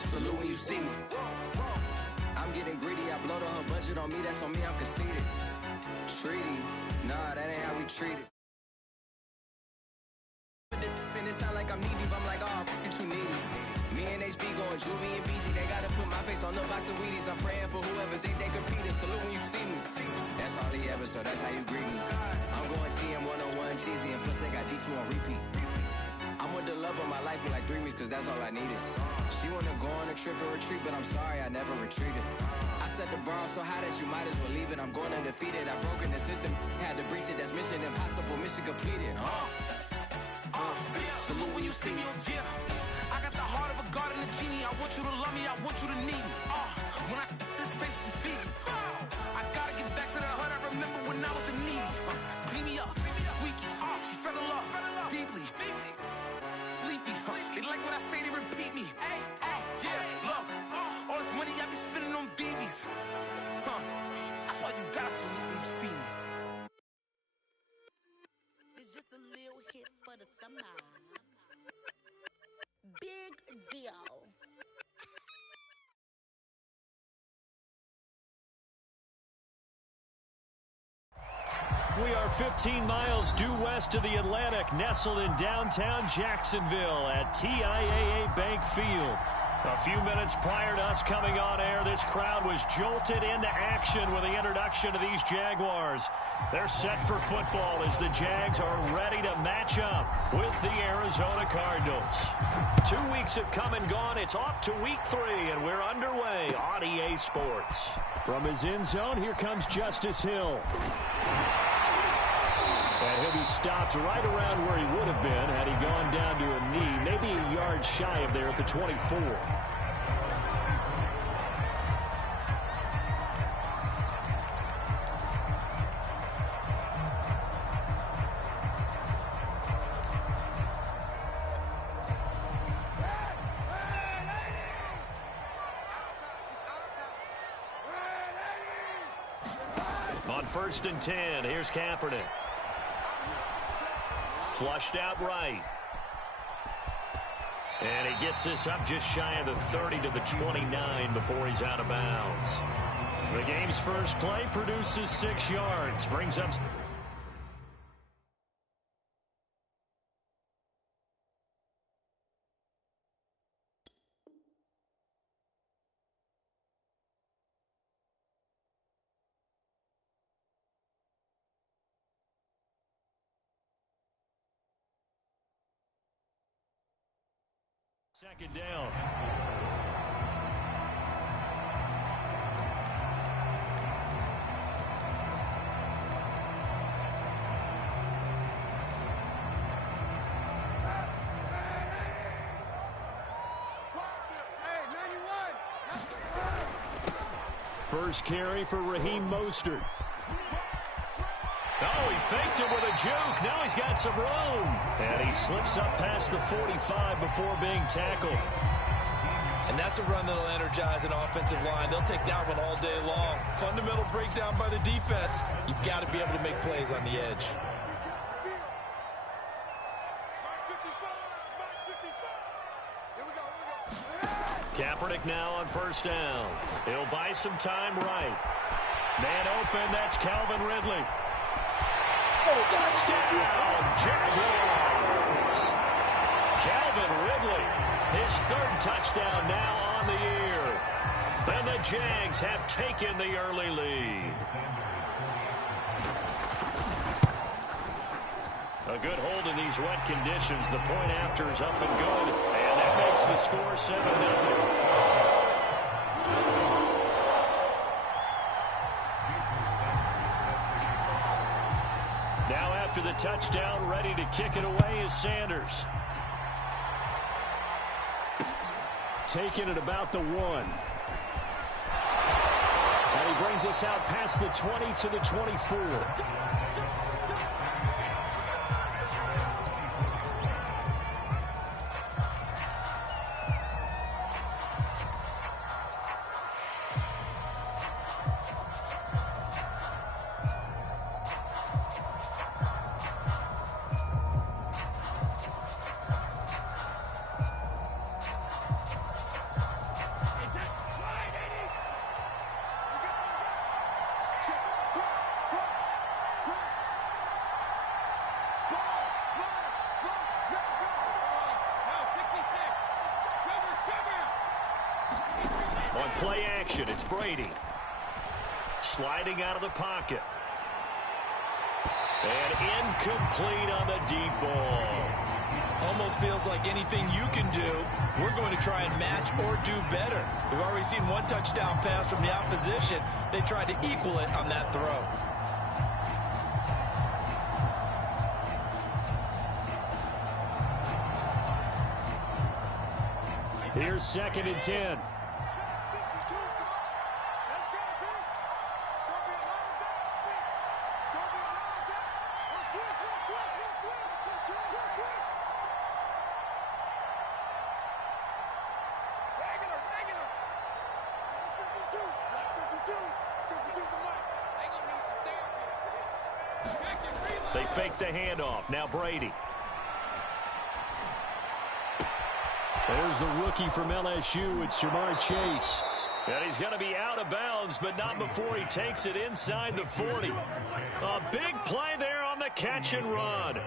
Salute when you see me. I'm getting greedy, I blow the whole budget on me, that's on me, I'm conceited. Treaty, nah, that ain't how we treat it. And it sound like I'm knee deep, I'm like, oh, you too needy. Me and HB going Juvie and BG, they gotta put my face on the box of Wheaties. I'm praying for whoever think they competing. Salute when you see me. That's all he ever, so that's how you greet me. I'm going TM 101 cheesy, and plus they got D2 on repeat. I'm with the love of my life for like 3 weeks, cause that's all I needed. She wanna go on a trip and retreat, but I'm sorry, I never retreated. I set the bar so high that you might as well leave it. I'm going undefeated, I've broken the system. Had to breach it, that's mission impossible, mission completed. Salute when you see me, yeah. I got the heart of a god and a genie. I want you to love me, I want you to need me. When I this face is Fiji. I gotta get back to the hood, I remember when I was the needy. Clean me up, squeaky. She fell in love, deeply. Sleepy, they like what I say, they repeat me. Yeah, look, all this money I be spending on BBs. That's why you gotta salute when you see me. It's just a little hit for the summer. Big deal. We are 15 miles due west of the Atlantic, nestled in downtown Jacksonville at TIAA Bank Field. A few minutes prior to us coming on air, this crowd was jolted into action with the introduction of these Jaguars. They're set for football as the Jags are ready to match up with the Arizona Cardinals. 2 weeks have come and gone. It's off to week 3, and we're underway on EA Sports. From his end zone, here comes Justice Hill. And he'll be stopped right around where he would have been had he gone down to a knee, maybe a yard shy of there at the 24. On 1st and 10, here's Kaepernick. Flushed out right. And he gets this up just shy of the 30 to the 29 before he's out of bounds. The game's first play produces 6 yards. Brings up... Second down. First carry for Raheem Mostert. Oh, he faked it with a juke. Now he's got some room. And he slips up past the 45 before being tackled. And that's a run that'll energize an offensive line. They'll take that one all day long. Fundamental breakdown by the defense. You've got to be able to make plays on the edge. Kaepernick now on first down. He'll buy some time right. Man open, that's Calvin Ridley. Touchdown, Jaguars! Calvin Ridley, his 3rd touchdown now on the year. And the Jags have taken the early lead. A good hold in these wet conditions. The point after is up and good. And that makes the score 7-0. Now after the touchdown, ready to kick it away is Sanders. Taking it about the 1. And he brings us out past the 20 to the 24. On play action, it's Brady. Sliding out of the pocket. And incomplete on the deep ball. Almost feels like anything you can do, we're going to try and match or do better. We've already seen one touchdown pass from the opposition. They tried to equal it on that throw. Here's 2nd and 10. They fake the handoff. Now Brady. There's the rookie from LSU. It's Jamar Chase. And he's going to be out of bounds, but not before he takes it inside the 40. A big play there on the catch and run.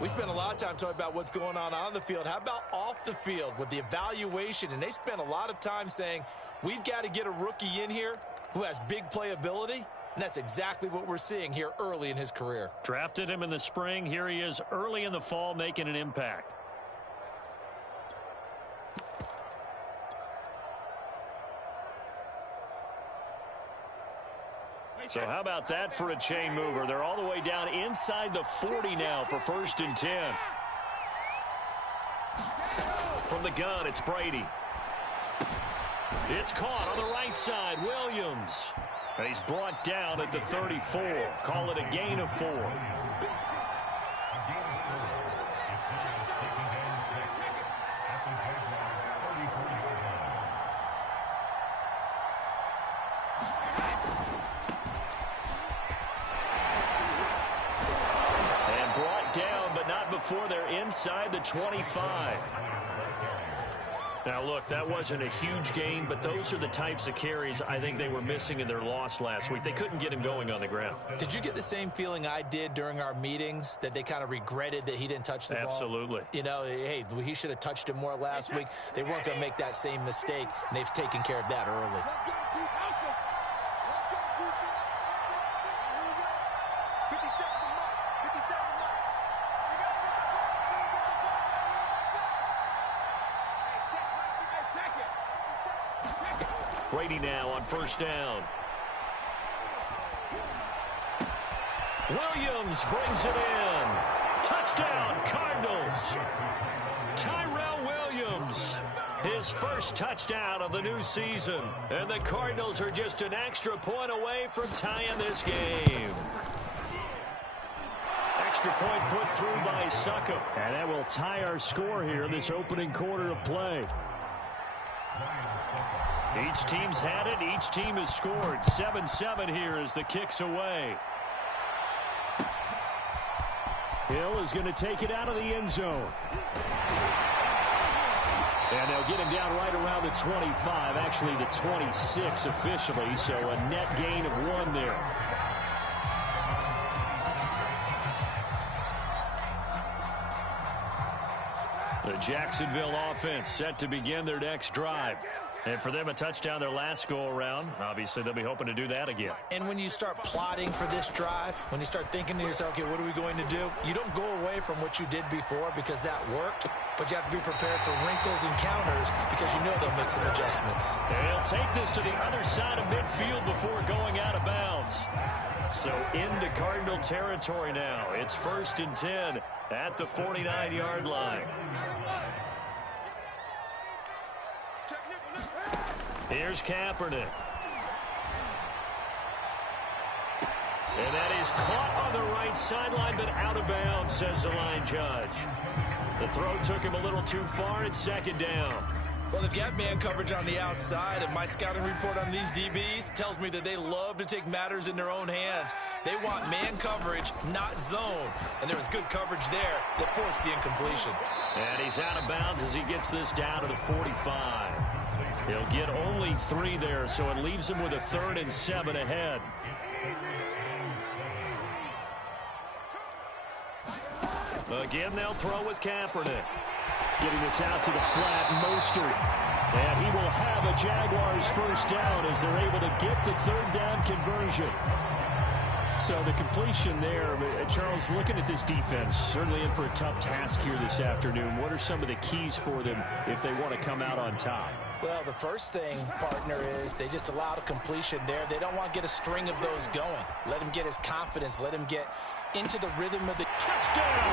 We spent a lot of time talking about what's going on the field. How about off the field with the evaluation? And they spent a lot of time saying, we've got to get a rookie in here who has big playability. And that's exactly what we're seeing here early in his career. Drafted him in the spring. Here he is early in the fall making an impact. So how about that for a chain mover? They're all the way down inside the 40 now for 1st and 10. From the gun, it's Brady. It's caught on the right side, Williams. And he's brought down at the 34. Call it a gain of 4. And brought down, but not before they're inside the 25. Now, look, that wasn't a huge gain, but those are the types of carries I think they were missing in their loss last week. They couldn't get him going on the ground. Did you get the same feeling I did during our meetings, that they kind of regretted that he didn't touch the ball? Absolutely. You know, hey, he should have touched it more last week. They weren't going to make that same mistake, and they've taken care of that early. Brady now on 1st down. Williams brings it in. Touchdown, Cardinals. Tyrell Williams, his first touchdown of the new season. And the Cardinals are just an extra point away from tying this game. Extra point put through by Suckup. And that will tie our score here in this opening quarter of play. Each team's had it. Each team has scored. 7-7 here as the kick's away. Hill is going to take it out of the end zone. And they'll get him down right around the 25, actually the 26 officially, so a net gain of 1 there. The Jacksonville offense set to begin their next drive. And for them, a touchdown their last go-around. Obviously, they'll be hoping to do that again. And when you start plotting for this drive, when you start thinking to yourself, okay, what are we going to do? You don't go away from what you did before because that worked, but you have to be prepared for wrinkles and counters because you know they'll make some adjustments. And he'll take this to the other side of midfield before going out of bounds. So into Cardinal territory now. It's 1st and 10 at the 49-yard line. Here's Kaepernick. And that is caught on the right sideline, but out of bounds, says the line judge. The throw took him a little too far. It's 2nd down. Well, they've got man coverage on the outside, and my scouting report on these DBs tells me that they love to take matters in their own hands. They want man coverage, not zone. And there was good coverage there that forced the incompletion. And he's out of bounds as he gets this down to the 45. He'll get only 3 there, so it leaves him with a 3rd and 7 ahead. Again, they'll throw with Kaepernick. Getting this out to the flat, Mostert. And he will have a Jaguars first down as they're able to get the third down conversion. So the completion there, Charles, looking at this defense, certainly in for a tough task here this afternoon. What are some of the keys for them if they want to come out on top? Well, the first thing, partner, is they just allow the completion there. They don't want to get a string of those going. Let him get his confidence. Let him get into the rhythm of the touchdown.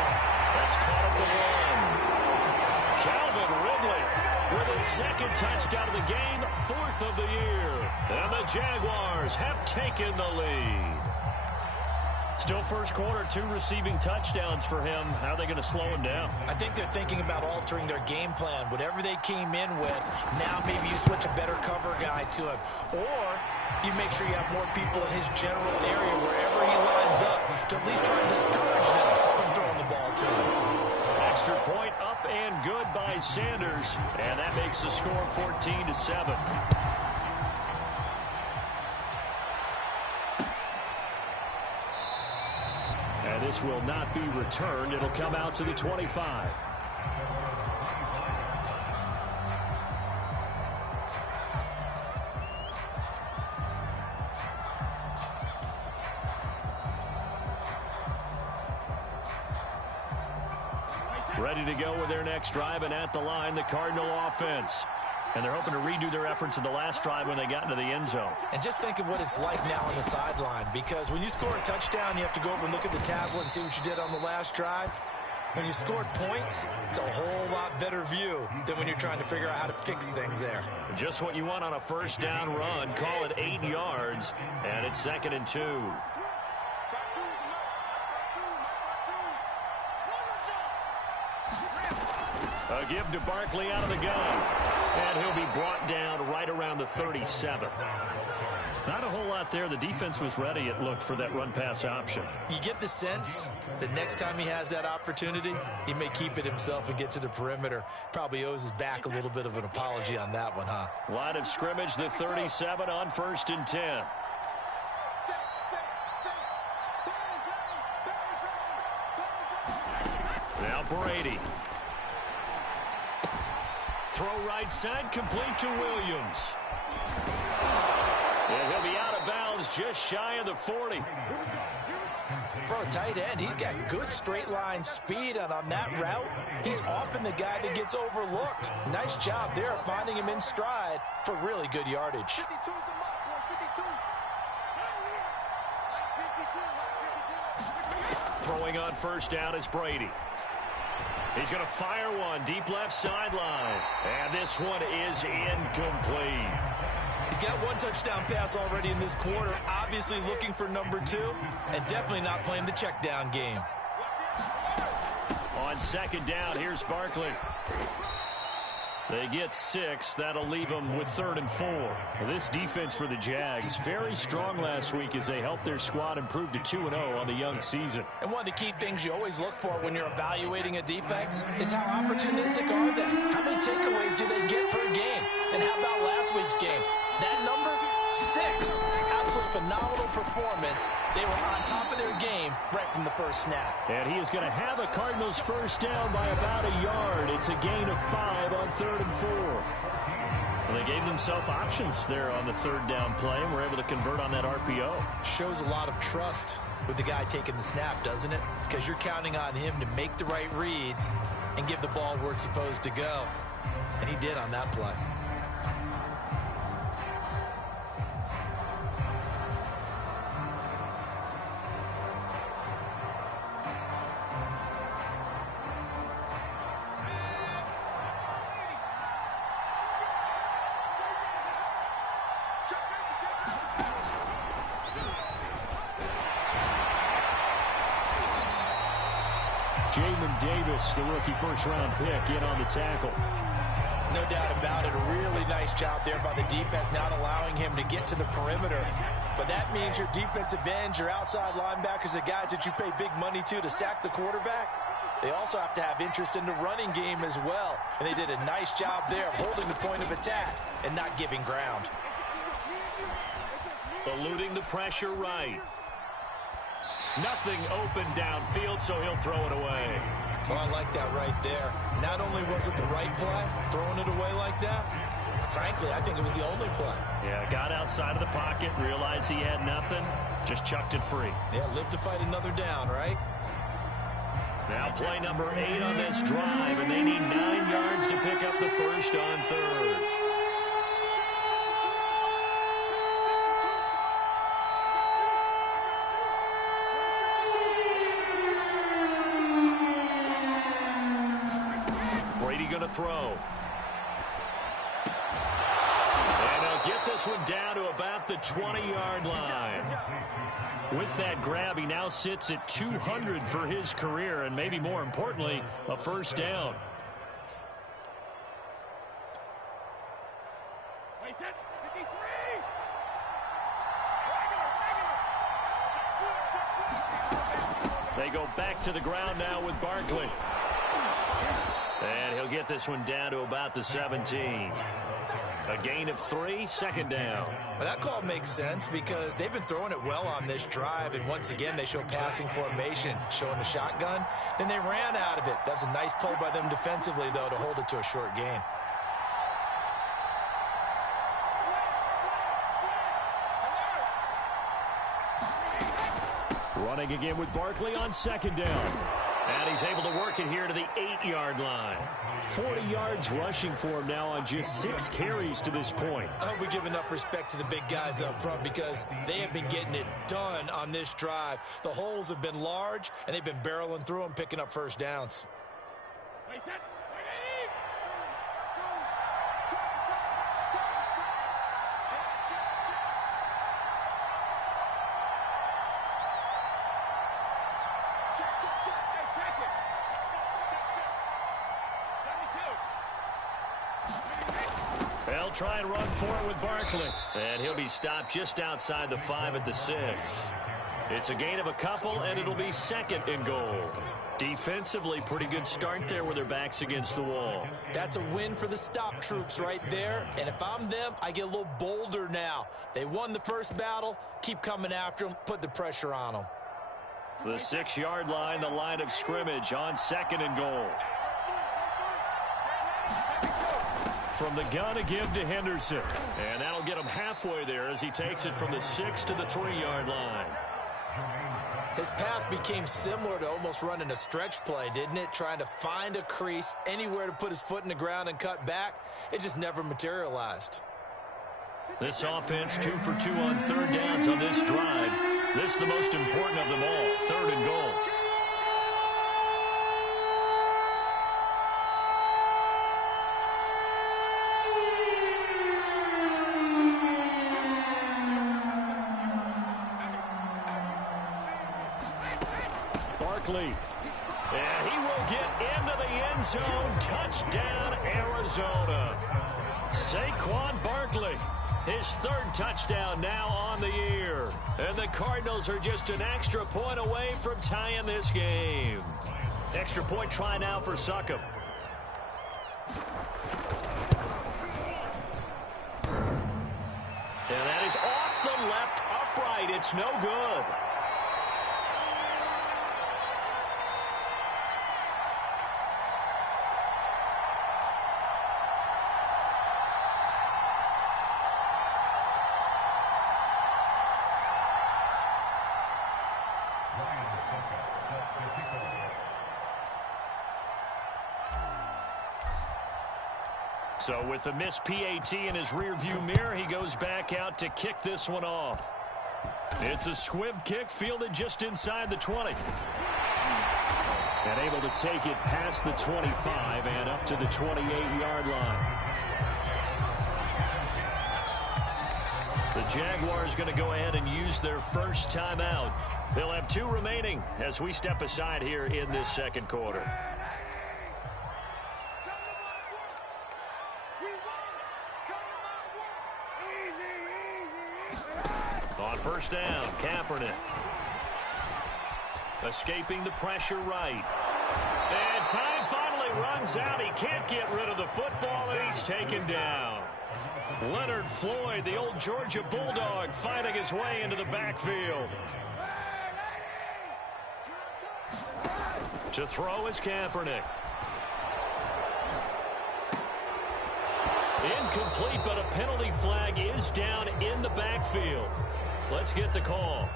That's caught at the one. Calvin Ridley with his second touchdown of the game, fourth of the year. And the Jaguars have taken the lead. Still first quarter, 2 receiving touchdowns for him. How are they going to slow him down? I think they're thinking about altering their game plan. Whatever they came in with, now maybe you switch a better cover guy to him. Or you make sure you have more people in his general area wherever he lines up to at least try and discourage them from throwing the ball to him. Extra point up and good by Sanders. And that makes the score 14-7. And this will not be returned. It'll come out to the 25. Ready to go with their next drive, and at the line, the Cardinal offense. And they're hoping to redo their efforts in the last drive when they got into the end zone. And just think of what it's like now on the sideline, because when you score a touchdown, you have to go over and look at the tablet and see what you did on the last drive. When you scored points, it's a whole lot better view than when you're trying to figure out how to fix things there. Just what you want on a first down run. Call it 8 yards, and it's 2nd and 2. A give to Barkley out of the gun. And he'll be brought down right around the 37. Not a whole lot there. The defense was ready, it looked, for that run-pass option. You get the sense that next time he has that opportunity, he may keep it himself and get to the perimeter. Probably owes his back a little bit of an apology on that one, huh? Line of scrimmage, the 37 on 1st and 10. Now Brady. Throw right side, complete to Williams. And he'll be out of bounds just shy of the 40. For a tight end, he's got good straight line speed, and on that route, he's often the guy that gets overlooked. Nice job there finding him in stride for really good yardage. Throwing on first down is Brady. He's going to fire one deep left sideline. And this one is incomplete. He's got one touchdown pass already in this quarter. Obviously looking for number 2, and definitely not playing the check down game. On 2nd down, here's Barkley. They get 6. That'll leave them with 3rd and 4. This defense for the Jags, very strong last week as they helped their squad improve to 2-0 on the young season. And one of the key things you always look for when you're evaluating a defense is how opportunistic are they? How many takeaways do they get per game? And how about last week's game? That number, 6. Absolute phenomenal performance. They were on top of their game right from the first snap. And he is going to have a Cardinals first down by about a yard. It's a gain of 5 on 3rd and 4. Well, they gave themselves options there on the 3rd down play and were able to convert on that RPO. Shows a lot of trust with the guy taking the snap, doesn't it? Because you're counting on him to make the right reads and give the ball where it's supposed to go. And he did on that play. Jamin Davis, the rookie first-round pick, in on the tackle. No doubt about it. A really nice job there by the defense, not allowing him to get to the perimeter. But that means your defensive ends, your outside linebackers, the guys that you pay big money to sack the quarterback, they also have to have interest in the running game as well. And they did a nice job there of holding the point of attack and not giving ground. Eluding the pressure right. Nothing open downfield, so he'll throw it away. Oh, I like that right there. Not only was it the right play, throwing it away like that, frankly, I think it was the only play. Yeah, got outside of the pocket, realized he had nothing, just chucked it free. Yeah, live to fight another down, right? Now play number 8 on this drive, and they need 9 yards to pick up the first on third. Brady going to throw. And he'll get this one down to about the 20-yard line. With that grab, he now sits at 200 for his career, and maybe more importantly, a first down. They go back to the ground now with Barkley. And he'll get this one down to about the 17. A gain of 3, second down. Well, that call makes sense because they've been throwing it well on this drive, and once again they show passing formation, showing the shotgun. Then they ran out of it. That's a nice play by them defensively, though, to hold it to a short gain. Running again with Barkley on second down. And he's able to work it here to the 8-yard line. 40 yards rushing for him now on just 6 carries to this point. I hope we give enough respect to the big guys up front because they have been getting it done on this drive. The holes have been large, and they've been barreling through them, picking up first downs. They'll try and run for it with Barkley. And he'll be stopped just outside the 5 at the 6. It's a gain of a couple, and it'll be second and goal. Defensively, pretty good start there with their backs against the wall. That's a win for the stop troops right there. And if I'm them, I get a little bolder now. They won the first battle. Keep coming after them. Put the pressure on them. The 6-yard line, the line of scrimmage on second and goal. From the gun again to Henderson. And that'll get him halfway there as he takes it from the 6 to the 3-yard line. His path became similar to almost running a stretch play, didn't it? Trying to find a crease, anywhere to put his foot in the ground and cut back. It just never materialized. This offense 2 for 2 on third downs on this drive. This is the most important of them all, third and goal. Barkley. And he will get into the end zone. Touchdown, Arizona. Saquon Barkley. His 3rd touchdown now on the year. And the Cardinals are just an extra point away from tying this game. Extra point try now for Succop. And that is off the left upright. It's no good. So with the missed PAT in his rearview mirror, he goes back out to kick this one off. It's a squib kick fielded just inside the 20. And able to take it past the 25 and up to the 28-yard line. The Jaguars going to go ahead and use their first timeout. They'll have 2 remaining as we step aside here in this second quarter. On first down, Kaepernick. Escaping the pressure right. And time finally runs out. He can't get rid of the football, and he's taken down. Leonard Floyd, the old Georgia Bulldog, fighting his way into the backfield. To throw is Kaepernick. Incomplete, but a penalty flag is down in the backfield. Let's get the call.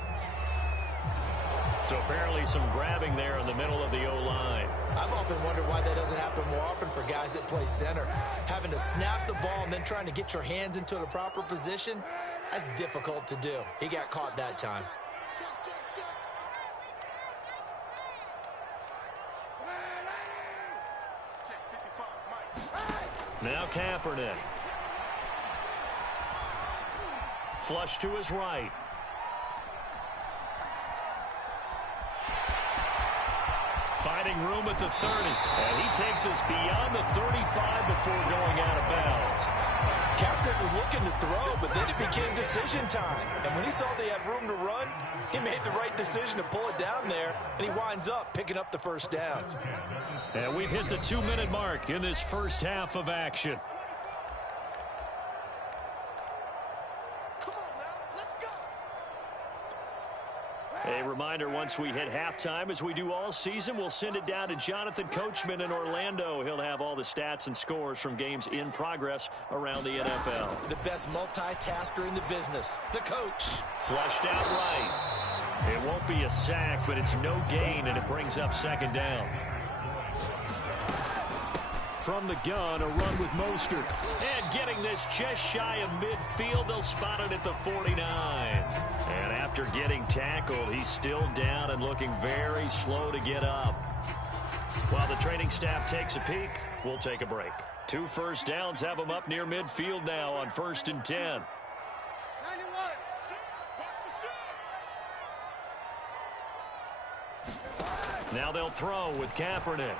So apparently some grabbing there in the middle of the O-line. I've often wondered why that doesn't happen more often for guys that play center. Having to snap the ball and then trying to get your hands into the proper position, that's difficult to do. He got caught that time. Now Kaepernick. Flush to his right. Finding room at the 30. And he takes us beyond the 35 before going out of bounds. Kaepernick was looking to throw, but then it became decision time. And when he saw they had room to run, he made the right decision to pull it down there, and he winds up picking up the first down. And we've hit the 2-minute mark in this first half of action. A reminder, once we hit halftime, as we do all season, we'll send it down to Jonathan Coachman in Orlando. He'll have all the stats and scores from games in progress around the NFL. The best multitasker in the business, the coach. Flushed out right. It won't be a sack, but it's no gain, and it brings up second down. From the gun, a run with Mostert. And getting this just shy of midfield, they'll spot it at the 49. And after getting tackled, he's still down and looking very slow to get up. While the training staff takes a peek, we'll take a break. 2 first downs have them up near midfield now on 1st and 10. Now they'll throw with Kaepernick.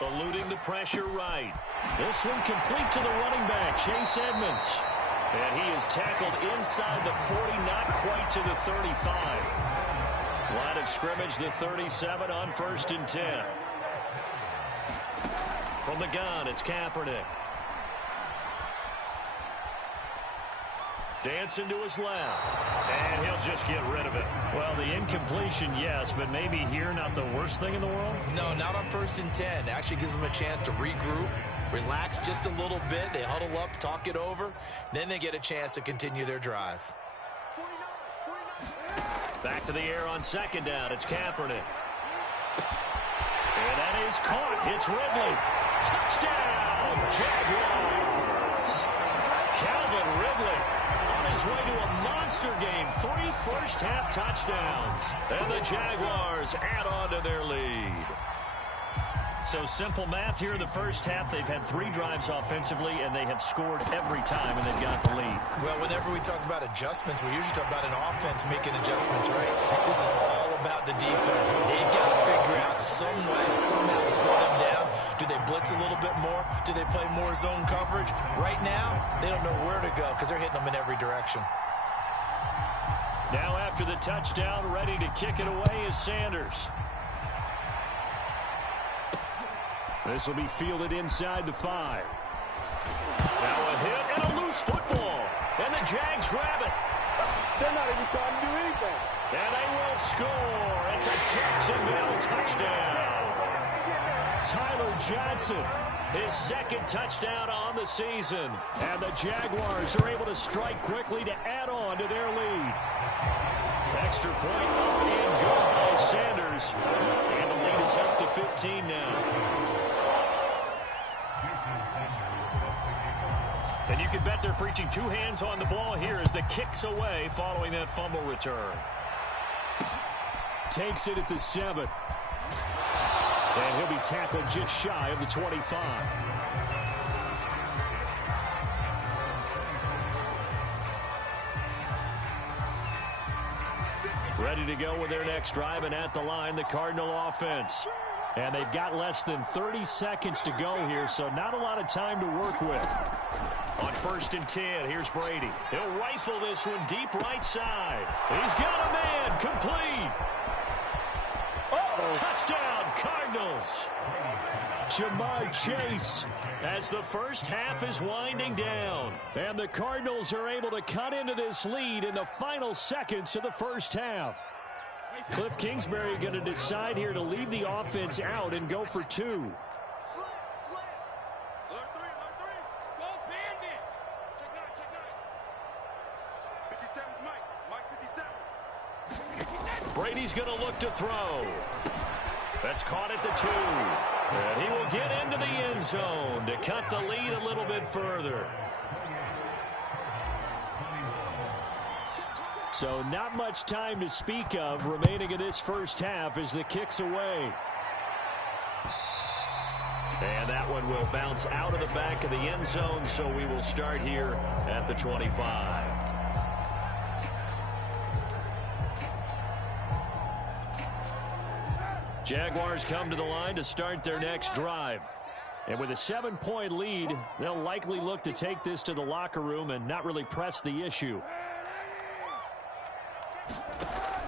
Eluding the pressure right. This one complete to the running back, Chase Edmonds. And he is tackled inside the 40, not quite to the 35. Line of scrimmage, the 37 on 1st and 10. From the gun, it's Kaepernick. Dancing to his left. And he'll just get rid of it. Well, the incompletion, yes, but maybe here not the worst thing in the world? No, not on 1st and 10. It actually gives them a chance to regroup, relax just a little bit. They huddle up, talk it over. Then they get a chance to continue their drive. Back to the air on 2nd down. It's Kaepernick. And that is caught. It's Ridley. Touchdown, Jaguars. Calvin Ridley on his way to a monster game. 3 first-half touchdowns. And the Jaguars add on to their lead. So simple math here in the first half. They've had 3 drives offensively, and they have scored every time, and they've got the lead. Well, whenever we talk about adjustments, we usually talk about an offense making adjustments, right? This is all about the defense. They've got to figure out some way, somehow to slow them down. Do they blitz a little bit more? Do they play more zone coverage? Right now, they don't know where to go because they're hitting them in every direction. Now after the touchdown, ready to kick it away is Sanders. This will be fielded inside the 5. Now a hit and a loose football. And the Jags grab it. They're not even trying to do anything. And they will score. It's a Jacksonville touchdown. Tyler Johnson, his 2nd touchdown on the season. And the Jaguars are able to strike quickly to add on to their lead. Extra point up and good by Sanders. And the lead is up to 15 now. And you can bet they're preaching 2 hands on the ball here as the kick's away following that fumble return. Takes it at the 7. And he'll be tackled just shy of the 25. Ready to go with their next drive, and at the line, the Cardinal offense. And they've got less than 30 seconds to go here, so not a lot of time to work with. On 1st and 10, here's Brady. He'll rifle this one deep right side. He's got a man, complete. Touchdown, Cardinals. Jamar Chase as the first half is winding down. And the Cardinals are able to cut into this lead in the final seconds of the first half. Cliff Kingsbury going to decide here to leave the offense out and go for two. Brady's going to look to throw. That's caught at the 2. And he will get into the end zone to cut the lead a little bit further. So not much time to speak of remaining in this first half as the kick's away. And that one will bounce out of the back of the end zone, so we will start here at the 25. Jaguars come to the line to start their next drive. And with a 7-point lead, they'll likely look to take this to the locker room and not really press the issue.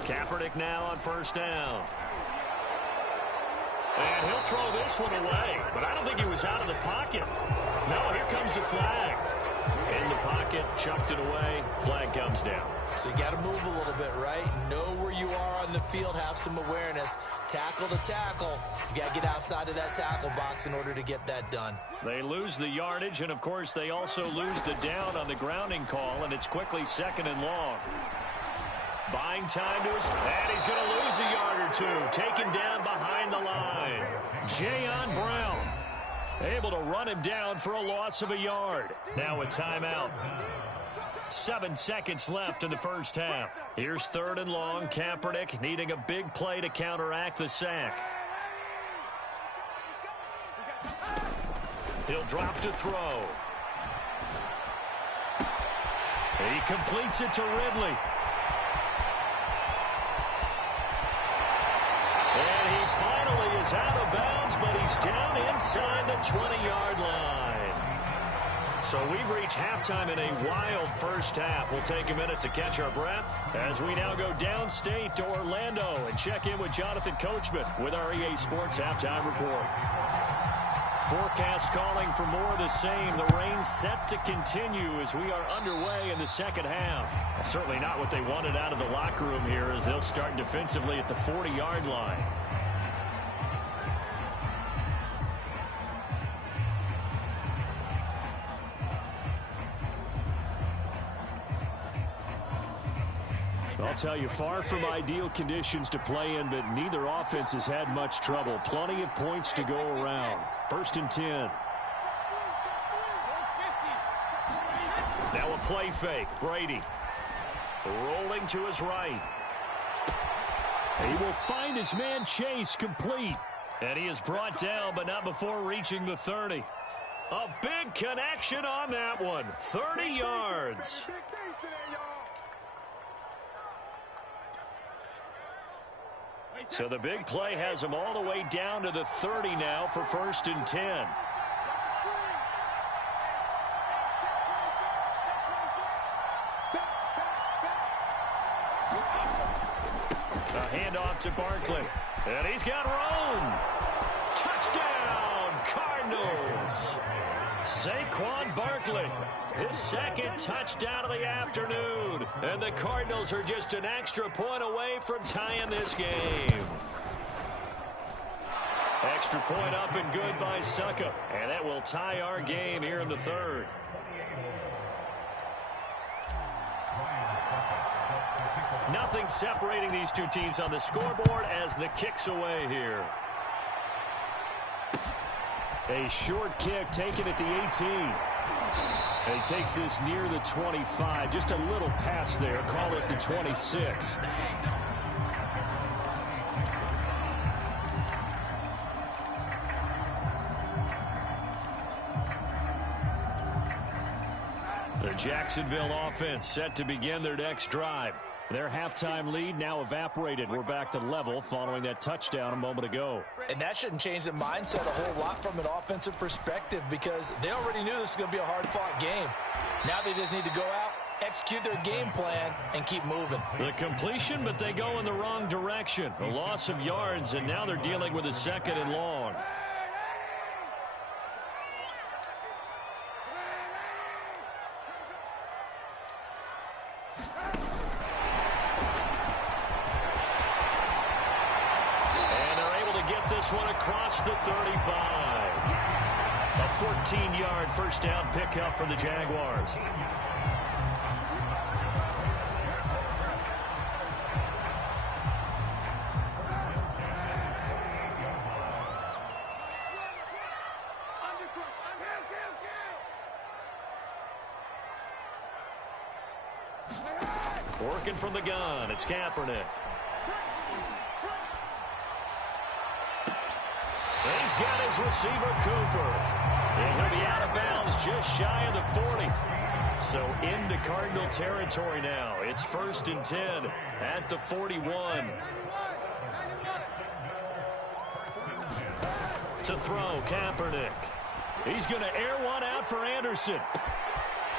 Kaepernick now on first down. And he'll throw this one away, but I don't think he was out of the pocket. No, here comes the flag. In the pocket, chucked it away, flag comes down. So you got to move a little bit, right? Know where you are on the field, have some awareness. Tackle to tackle. You got to get outside of that tackle box in order to get that done. They lose the yardage, and of course they also lose the down on the grounding call, and it's quickly 2nd and long. Buying time to his, and he's going to lose a yard or two. Taken down behind the line. Jayon Brown able to run him down for a loss of a yard. Now a timeout. 7 seconds left in the first half. Here's 3rd and long. Kaepernick needing a big play to counteract the sack. He'll drop to throw. He completes it to Ridley. And he finally is out of bounds, but he's down inside the 20-yard line. So we've reached halftime in a wild first half. We'll take a minute to catch our breath as we now go downstate to Orlando and check in with Jonathan Coachman with our EA Sports Halftime Report. Forecast calling for more of the same. The rain set to continue as we are underway in the second half. Well, certainly not what they wanted out of the locker room here as they'll start defensively at the 40-yard line. I'll tell you, far from ideal conditions to play in, but neither offense has had much trouble. Plenty of points to go around. 1st and 10. Now a play fake. Brady rolling to his right. He will find his man Chase complete. And he is brought down, but not before reaching the 30. A big connection on that one. 30 yards. So the big play has him all the way down to the 30 now for 1st and 10. A handoff to Barkley. And he's got room. Touchdown, Cardinals. Saquon Barkley, his 2nd touchdown of the afternoon. And the Cardinals are just an extra point away from tying this game. Extra point up and good by Suckup. And that will tie our game here in the 3rd. Nothing separating these two teams on the scoreboard as the kick's away here. A short kick taken at the 18. And he takes this near the 25. Just a little pass there. Call it the 26. The Jacksonville offense set to begin their next drive. Their halftime lead now evaporated. We're back to level following that touchdown a moment ago. And that shouldn't change the mindset a whole lot from an offensive perspective because they already knew this was going to be a hard-fought game. Now they just need to go out, execute their game plan, and keep moving. The completion, but they go in the wrong direction. A loss of yards, and now they're dealing with a 2nd and long. across the 35. A 14-yard first down pickup for the Jaguars. Working from the gun, it's Kaepernick. He's got his receiver, Cooper. And he'll be out of bounds just shy of the 40. So into Cardinal territory now. It's 1st and 10 at the 41. To throw, Kaepernick. He's going to air one out for Anderson.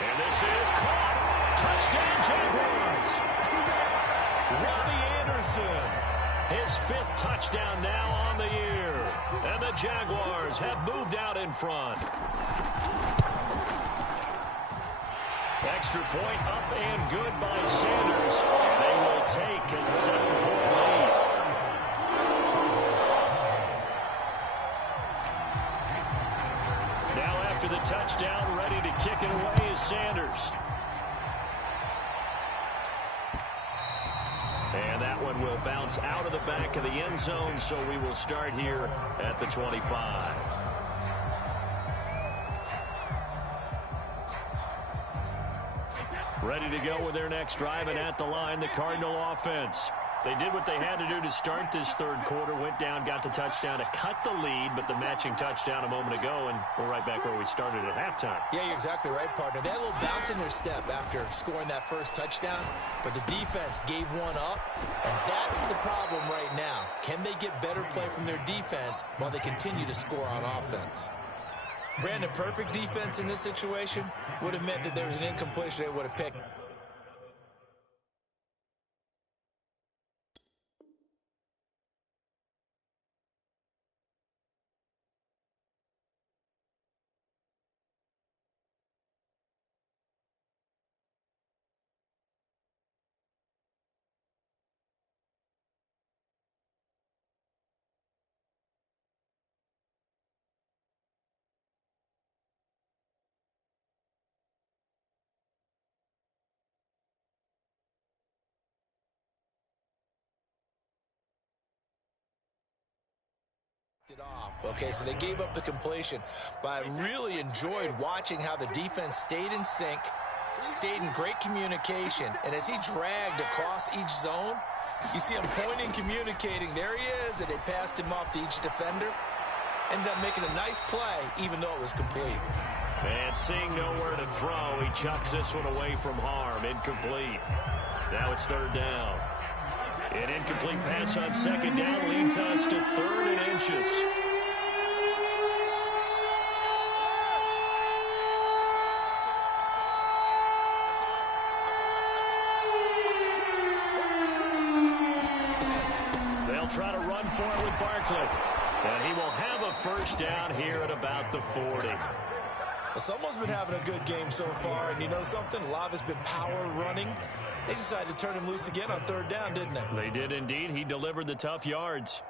And this is caught. Touchdown, Jaguars. Robbie Anderson. His 5th touchdown now on the year. And the Jaguars have moved out in front. Extra point up and good by Sanders. And they will take a 7-point lead. Now after the touchdown, ready to kick it away is Sanders. And that one will bounce out of the back of the end zone, so we will start here at the 25. Ready to go with their next drive, and at the line, the Cardinal offense. They did what they had to do to start this third quarter, went down, got the touchdown to cut the lead, but the matching touchdown a moment ago, and we're right back where we started at halftime. Yeah, you're exactly right, partner. They had a little bounce in their step after scoring that first touchdown, but the defense gave one up, and that's the problem right now. Can they get better play from their defense while they continue to score on offense? Brandon, perfect defense in this situation would have meant that there was an incompletion they would have picked. Okay, so they gave up the completion, but I really enjoyed watching how the defense stayed in sync, stayed in great communication, and as he dragged across each zone, you see him pointing, communicating, there he is, and they passed him off to each defender. Ended up making a nice play, even though it was complete. And seeing nowhere to throw, he chucks this one away from harm, incomplete. Now it's 3rd down. An incomplete pass on 2nd down leads us to 3rd and inches. They'll try to run for it with Barkley. And he will have a first down here at about the 40. Well, someone's been having a good game so far, and you know something? A lot of it's been power running. They decided to turn him loose again on 3rd down, didn't they? They did indeed. He delivered the tough yards.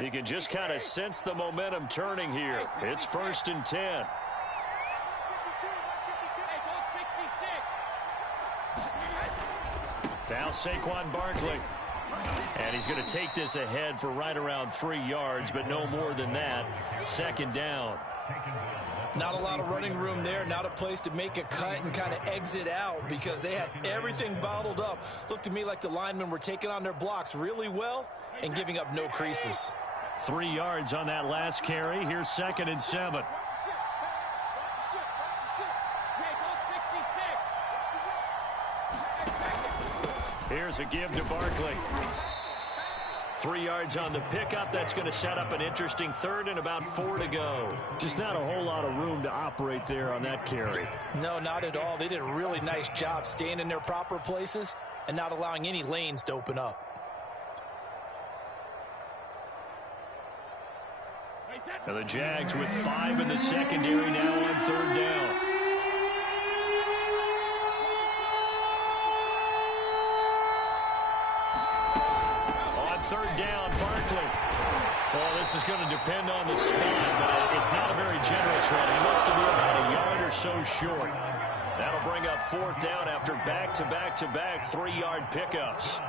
You can just kind of sense the momentum turning here. It's 1st and 10. Now Saquon Barkley. And he's going to take this ahead for right around 3 yards, but no more than that. 2nd down. Not a lot of running room there, not a place to make a cut and kind of exit out because they had everything bottled up. Looked to me like the linemen were taking on their blocks really well and giving up no creases. 3 yards on that last carry. Here's 2nd and 7. Here's a give to Barkley. 3 yards on the pickup. That's going to set up an interesting 3rd and about 4 to go. Just not a whole lot of room to operate there on that carry. No, not at all. They did a really nice job staying in their proper places and not allowing any lanes to open up. Now the Jags with 5 in the secondary now on 3rd down. this is going to depend on the speed, but it's not a very generous one. He looks to be about a yard or so short. That'll bring up fourth down after back-to-back-to-back 3-yard pickups.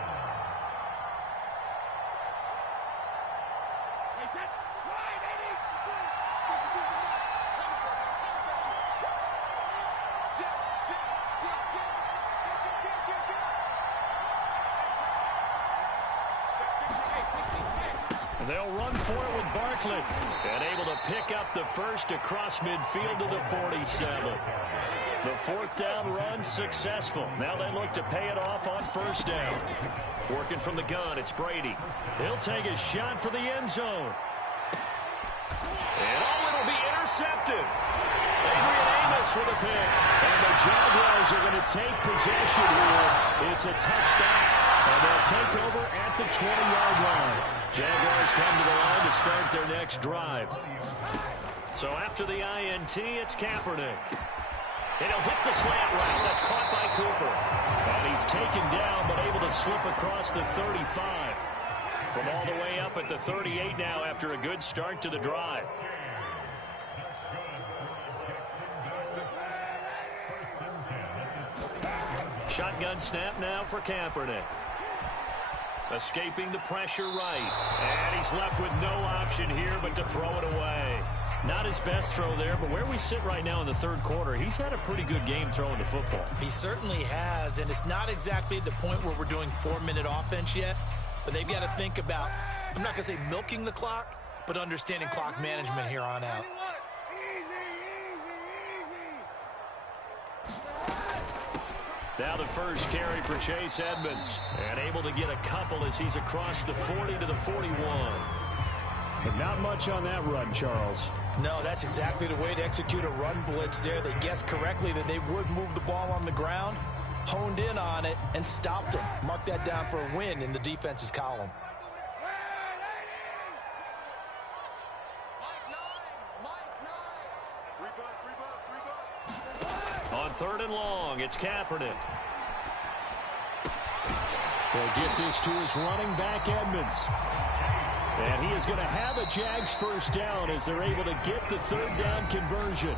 They'll run for it with Barkley. And able to pick up the first across midfield to the 47. The fourth down run successful. Now they look to pay it off on first down. Working from the gun, it's Brady. He'll take a shot for the end zone. And it'll be intercepted. Adrian Amos with a pick. And the Jaguars are going to take possession here. It's a touchback. And they'll take over at the 20-yard line. Jaguars come to the line to start their next drive. So after the INT, it's Kaepernick. And he'll hit the slant route. That's caught by Cooper. And he's taken down, but able to slip across the 35. From all the way up at the 38 now after a good start to the drive. Shotgun snap now for Kaepernick. Escaping the pressure right. And he's left with no option here but to throw it away. Not his best throw there, but where we sit right now in the third quarter, he's had a pretty good game throwing the football. He certainly has, and it's not exactly at the point where we're doing 4-minute offense yet, but they've got to think about, I'm not going to say milking the clock, but understanding clock management here on out. Now the first carry for Chase Edmonds. And able to get a couple as he's across the 40 to the 41. But not much on that run, Charles. No, that's exactly the way to execute a run blitz there. They guessed correctly that they would move the ball on the ground, honed in on it, and stopped them. Mark that down for a win in the defense's column. On third and long, it's Kaepernick. They'll get this to his running back, Edmonds. And he is going to have a Jags first down as they're able to get the third down conversion.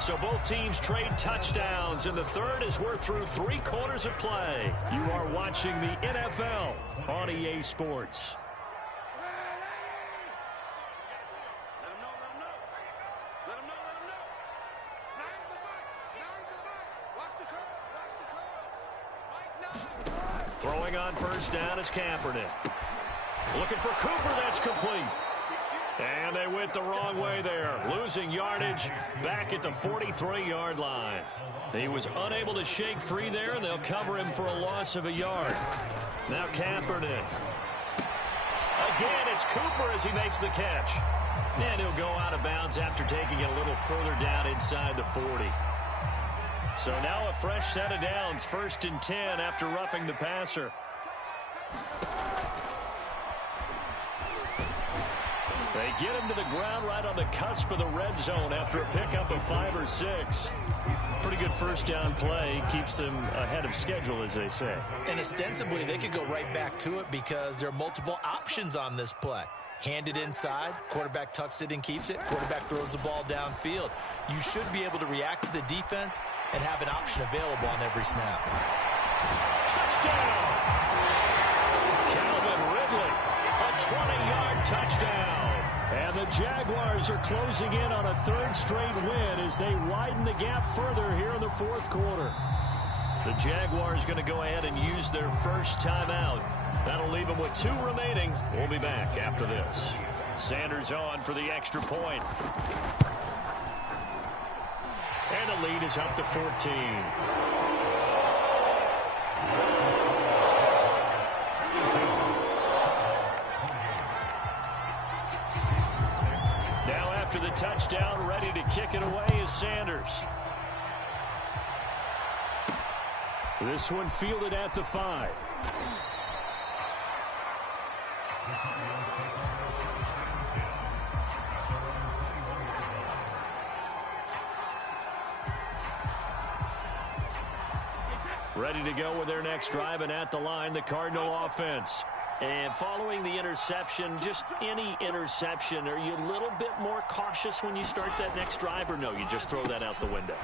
So both teams trade touchdowns, and the third as we're through 3 quarters of play. You are watching the NFL on EA Sports. Throwing on first down is Kaepernick. Looking for Cooper, that's complete. And they went the wrong way there. Losing yardage back at the 43-yard line. He was unable to shake free there, and they'll cover him for a loss of a yard. Now Kaepernick. Again, it's Cooper as he makes the catch. And he'll go out of bounds after taking it a little further down inside the 40. So now a fresh set of downs, 1st and 10 after roughing the passer. They get him to the ground right on the cusp of the red zone after a pickup of 5 or 6. Pretty good first down play. Keeps them ahead of schedule, as they say. And ostensibly, they could go right back to it because there are multiple options on this play. Hand it inside, quarterback tucks it and keeps it, quarterback throws the ball downfield. You should be able to react to the defense and have an option available on every snap. Touchdown! Calvin Ridley, a 20-yard touchdown. And the Jaguars are closing in on a 3rd straight win as they widen the gap further here in the 4th quarter. The Jaguars going to go ahead and use their first timeout. That'll leave them with 2 remaining. We'll be back after this. Sanders on for the extra point. And the lead is up to 14. Now after the touchdown, ready to kick it away is Sanders. This one fielded at the 5. Ready to go with their next drive, and at the line, the Cardinal offense. And following the interception, just any interception, are you a little bit more cautious when you start that next drive, or no, you just throw that out the window?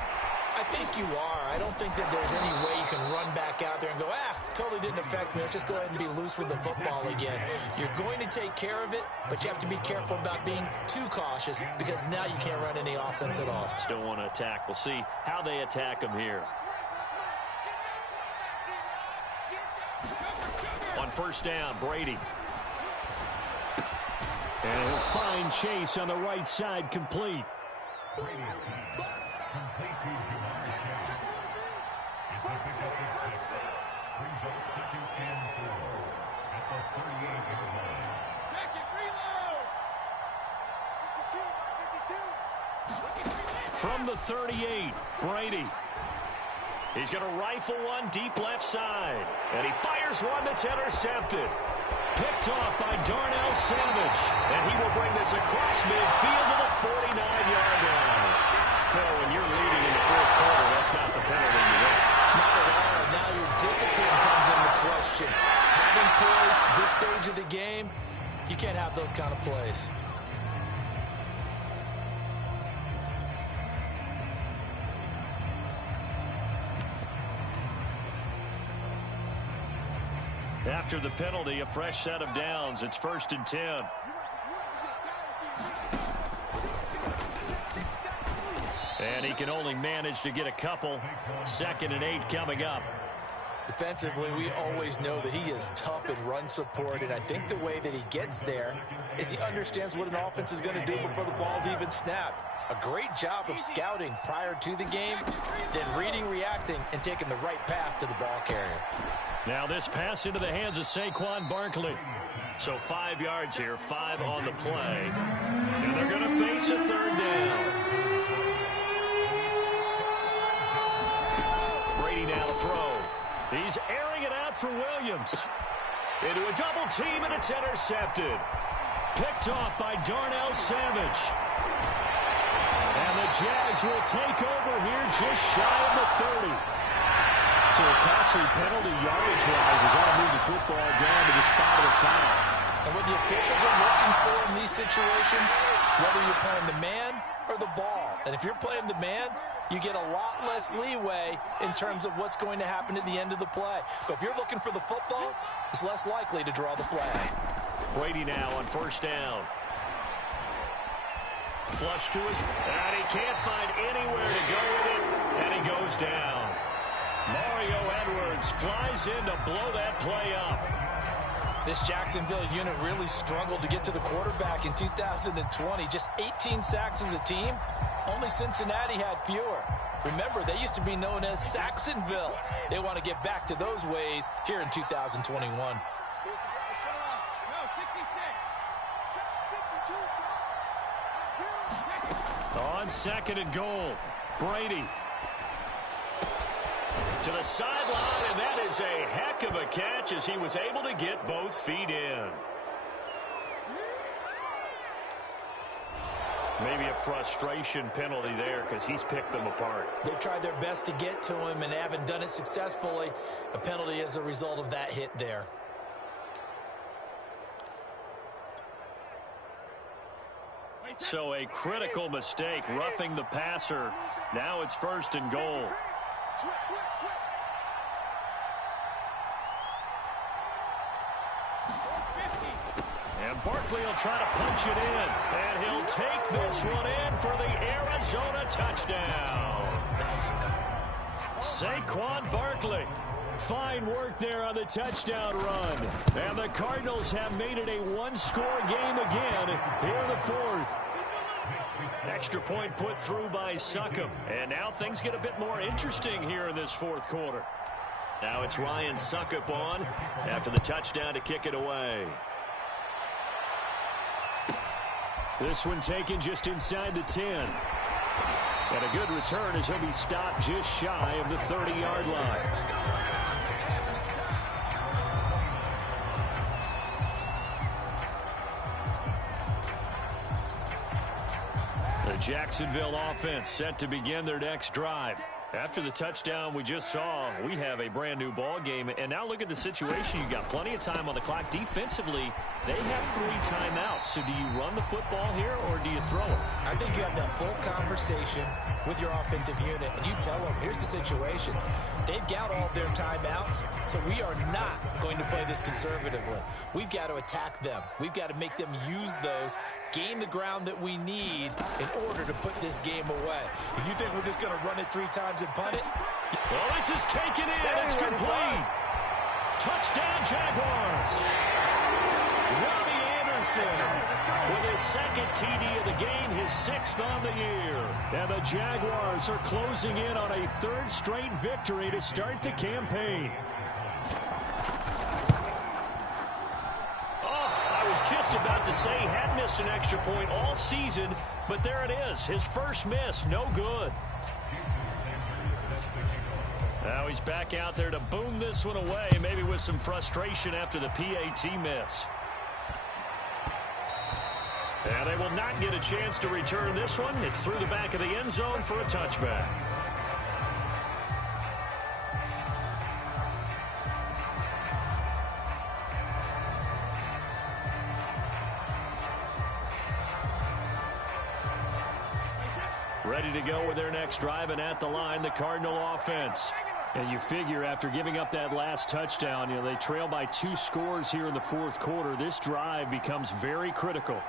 I think you are. I don't think that there's any way you can run back out there and go, totally didn't affect me. Let's just go ahead and be loose with the football again. You're going to take care of it, but you have to be careful about being too cautious because now you can't run any offense at all. Still want to attack. We'll see how they attack them here. On first down, Brady. And he'll find Chase on the right side, complete. From the 38, Brady. He's going to rifle one deep left side. And he fires one that's intercepted. Picked off by Darnell Savage. And he will bring this across midfield to the 49-yard line. Well, when you're leading in the fourth quarter, that's not the penalty you want. Not at all. And now your discipline comes into question. Having poise this stage of the game, you can't have those kind of plays. After the penalty, a fresh set of downs. It's 1st and 10. And he can only manage to get a couple. 2nd and 8 coming up. Defensively, we always know that he is tough in run support, and I think the way that he gets there is he understands what an offense is going to do before the ball's even snapped. A great job of scouting prior to the game, then reading, reacting, and taking the right path to the ball carrier. Now this pass into the hands of Saquon Barkley. So 5 yards here, 5 on the play. And they're going to face a 3rd down. Brady now to throw. He's airing it out for Williams. Into a double team, and it's intercepted. Picked off by Darnell Savage. And the Jags will take over here just shy of the 30. So a costly penalty yardage-wise is going to move the football down to the spot of the foul. And what the officials are looking for in these situations, whether you're playing the man or the ball. And if you're playing the man, you get a lot less leeway in terms of what's going to happen at the end of the play. But if you're looking for the football, it's less likely to draw the flag. Brady now on 1st down. Flush to his, and he can't find anywhere to go with it, and he goes down. Mario Edwards flies in to blow that play up. This Jacksonville unit really struggled to get to the quarterback in 2020. Just 18 sacks as a team. Only Cincinnati had fewer. Remember, they used to be known as Saxonville. They want to get back to those ways here in 2021. On 2nd and goal, Brady to the sideline, and that is a heck of a catch as he was able to get both feet in. Maybe a frustration penalty there because he's picked them apart. They've tried their best to get to him and haven't done it successfully. A penalty as a result of that hit there. So a critical mistake, roughing the passer. Now it's 1st and goal. And Barkley will try to punch it in. And he'll take this one in for the Arizona touchdown. Saquon Barkley. Fine work there on the touchdown run. And the Cardinals have made it a one-score game again here in the 4th. Extra point put through by Succop. And now things get a bit more interesting here in this 4th quarter. Now it's Ryan Succop on after the touchdown to kick it away. This one taken just inside the 10. And a good return as he'll be stopped just shy of the 30-yard line. The Jacksonville offense set to begin their next drive. After the touchdown we just saw, we have a brand new ball game. And now look at the situation. You got plenty of time on the clock. Defensively, they have 3 timeouts. So do you run the football here or do you throw it? I think you have that full conversation with your offensive unit, and you tell them, here's the situation. They've got all their timeouts, so we are not going to play this conservatively. We've got to attack them. We've got to make them use those, gain the ground that we need in order to put this game away. If you think we're just going to run it 3 times and punt it? Well, this is taken in. It's complete. Touchdown, Jaguars. Robbie Anderson with his second TD of the game, his 6th on the year. And the Jaguars are closing in on a 3rd straight victory to start the campaign. I was just about to say he had missed an extra point all season, but there it is. His first miss, no good. Now he's back out there to boom this one away, maybe with some frustration after the PAT miss. And they will not get a chance to return this one. It's through the back of the end zone for a touchback. Ready to go with their next drive, and at the line, the Cardinal offense. And you figure after giving up that last touchdown, they trail by 2 scores here in the 4th quarter. This drive becomes very critical.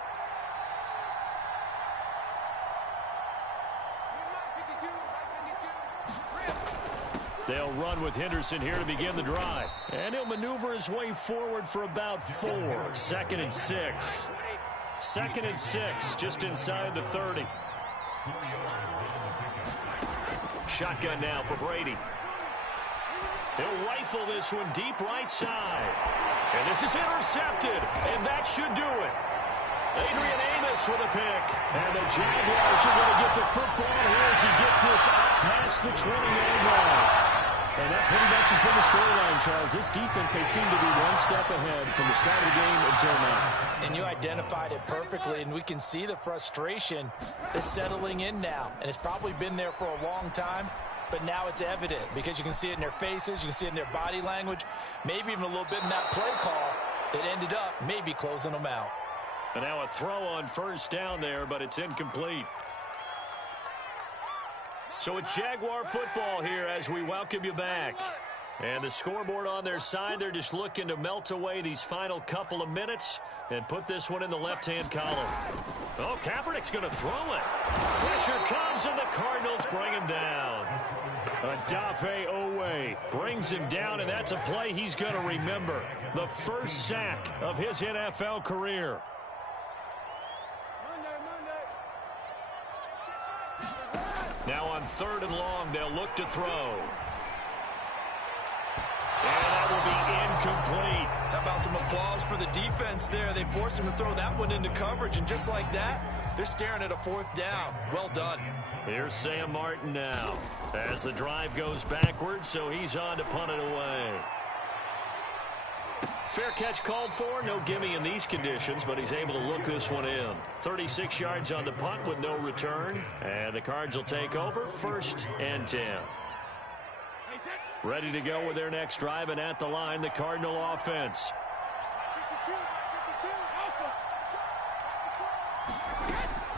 They'll run with Henderson here to begin the drive. And he'll maneuver his way forward for about 4. 2nd and 6. 2nd and 6, just inside the 30. Shotgun now for Brady. He'll rifle this one deep right side. And this is intercepted, and that should do it. Adrian Amos with a pick. And the Jaguars are going to get the football here as he gets this out past the 20-yard line. And that pretty much has been the storyline, Charles. This defense, they seem to be one step ahead from the start of the game until now. And you identified it perfectly, and we can see the frustration is settling in now. And it's probably been there for a long time, but now it's evident because you can see it in their faces, you can see it in their body language, maybe even a little bit in that play call that ended up maybe closing them out. And now a throw on 1st down there, but it's incomplete. So it's Jaguar football here as we welcome you back. And the scoreboard on their side, they're just looking to melt away these final couple of minutes and put this one in the left-hand column. Oh, Kaepernick's going to throw it. Pressure comes, and the Cardinals bring him down. Odafe Owe brings him down, and that's a play he's going to remember. The first sack of his NFL career. Now on 3rd and long, they'll look to throw. And that will be incomplete. How about some applause for the defense there? They forced him to throw that one into coverage, and just like that, they're staring at a 4th down. Well done. Here's Sam Martin now as the drive goes backwards, so he's on to punt it away. Fair catch called for. No gimme in these conditions, but he's able to look this one in. 36 yards on the punt with no return. And the Cards will take over 1st and 10. Ready to go with their next drive, and at the line, the Cardinal offense.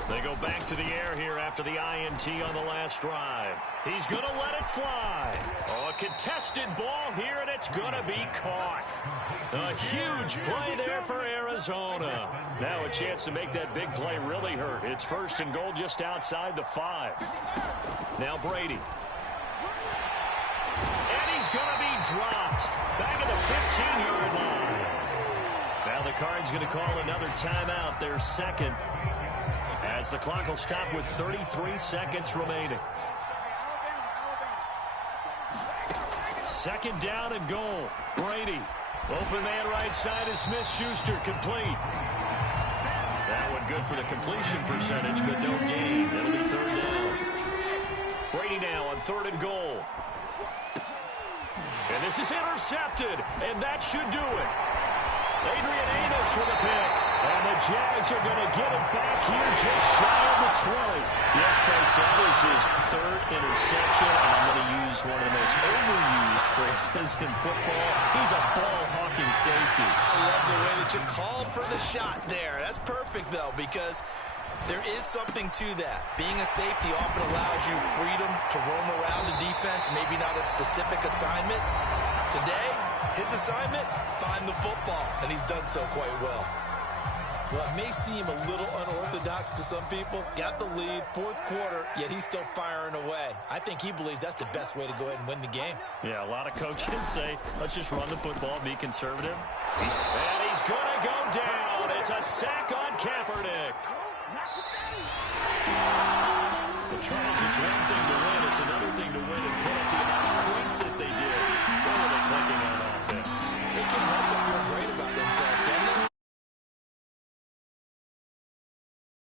They go back to the air here after the INT on the last drive. He's going to let it fly. Oh, a contested ball here, and it's going to be caught. A huge play there for Arizona. Now a chance to make that big play really hurt. It's 1st and goal just outside the 5. Now Brady. And he's going to be dropped. Back at the 15-yard line. Now the Cards going to call another timeout, their 2nd. As the clock will stop with 33 seconds remaining. 2nd down and goal. Brady. Open man right side is Smith-Schuster, complete. That one good for the completion percentage, but no gain. It'll be 3rd down. Brady now on 3rd and goal. And this is intercepted, and that should do it. Adrian Amos with a pick. And the Jags are going to get it back here just shy of the 20. Yes, folks, That is his third interception, and I'm going to use one of the most overused phrases in football. He's a ball-hawking safety. I love the way that you called for the shot there. That's perfect, though, because there is something to that. Being a safety often allows you freedom to roam around the defense, maybe not a specific assignment. Today, his assignment, find the football, and he's done so quite well. Well, it may seem a little unorthodox to some people. Got the lead, fourth quarter, yet he's still firing away. I think he believes that's the best way to go ahead and win the game. Yeah, a lot of coaches say, let's just run the football, be conservative. And he's going to go down. It's a sack on Kaepernick. The Charles, it's one thing to